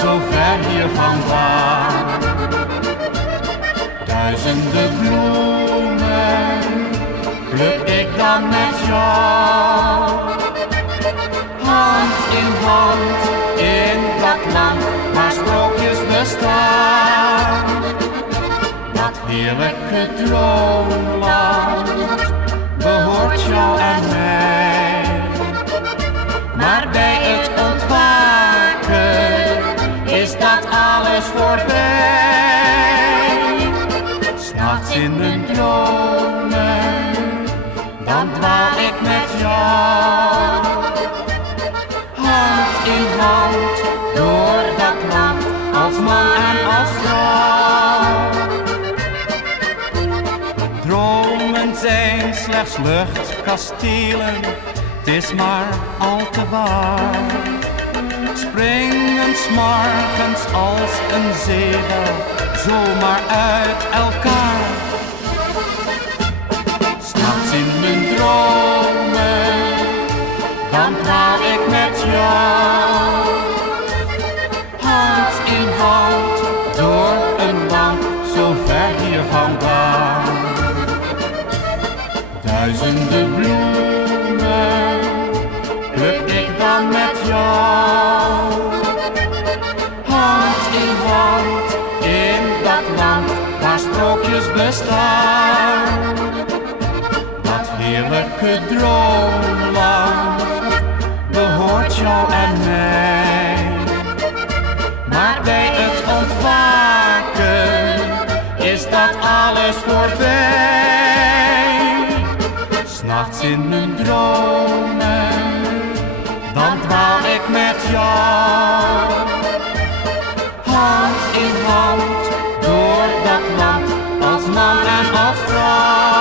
zo ver hier vandaan. Duizenden bloemen pluk ik dan met jou. Hand in hand in dat land waar sprookjes bestaan. Dat heerlijke droomland behoort jou en mij. Maar bij het ontwaken is dat alles voorbij. 'S Nachts in mijn dromen, dan dwaal ik met jou. Hand in hand door dat land, als man en als vrouw. Dromen zijn slechts luchtkastelen, het is maar al te waar. Springen 's morgens als een zegel zomaar uit elkaar. 'S Nachts in mijn dromen, dan dwaal ik met jou. Hand in hand door een land zo ver hier vandaan. Duizenden bloemen pluk ik dan met jou. Hand in hand in dat land waar sprookjes bestaan. Dat heerlijke droomland behoort jou en mij. Maar bij het ontwaken is dat alles voorbij. 'S Nachts in mijn dromen, dan dwaal ik met jou. Hand in hand door dat land, als man en als vrouw.